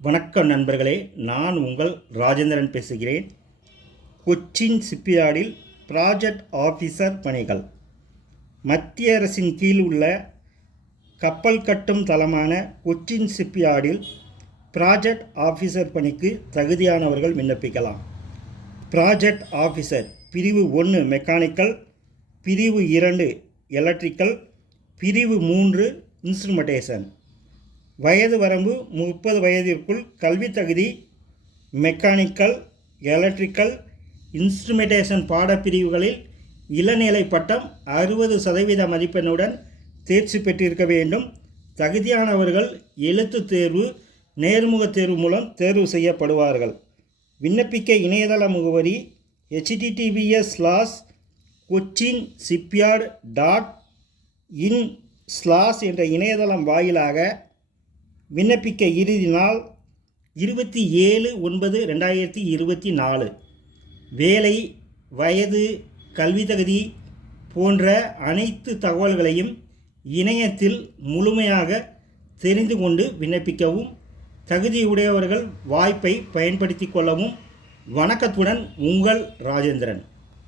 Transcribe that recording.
வணக்கம் நண்பர்களே நான் உங்கள் ராஜேந்திரன் பேசுகிறேன். கொச்சின் சிப்பியார்டில் ப்ராஜெக்ட் ஆஃபீஸர் பணிகள். மத்திய அரசின் கீழ் உள்ள கப்பல் கட்டும் தளமான கொச்சின் சிப்பியார்டில் ப்ராஜெக்ட் ஆஃபீஸர் பணிக்கு தகுதியானவர்கள் விண்ணப்பிக்கலாம். ப்ராஜெக்ட் ஆஃபீஸர் பிரிவு ஒன்று மெக்கானிக்கல் பிரிவு இரண்டு எலக்ட்ரிக்கல் பிரிவு மூன்று இன்ஸ்ட்ருமெண்டேஷன். வயது வரம்பு முப்பது வயதிற்குள் கல்வி தகுதி மெக்கானிக்கல் எலக்ட்ரிக்கல் இன்ஸ்ட்ருமெண்டேஷன் பாடப்பிரிவுகளில் இளநிலை பட்டம் அறுபது சதவீத மதிப்பெண்ணுடன் தேர்ச்சி பெற்றிருக்க வேண்டும். தகுதியானவர்கள் எழுத்து தேர்வு நேர்முகத் தேர்வு மூலம் தேர்வு செய்யப்படுவார்கள். விண்ணப்பிக்க இணையதள முகவரி HTTPS slash Cochin shipyard dot in slash என்ற இணையதளம் வாயிலாக விண்ணப்பிக்க இறுதி நாள் இருபத்தி ஏழு ஒன்பது ரெண்டாயிரத்தி இருபத்தி நாலு. வேலை வயது கல்வி தகுதி போன்ற அனைத்து தகவல்களையும் இணையத்தில் முழுமையாக தெரிந்து கொண்டு விண்ணப்பிக்கவும் தகுதியுடையவர்கள் வாய்ப்பை பயன்படுத்தி கொள்ளவும் வணக்கத்துடன் உங்கள் ராஜேந்திரன்.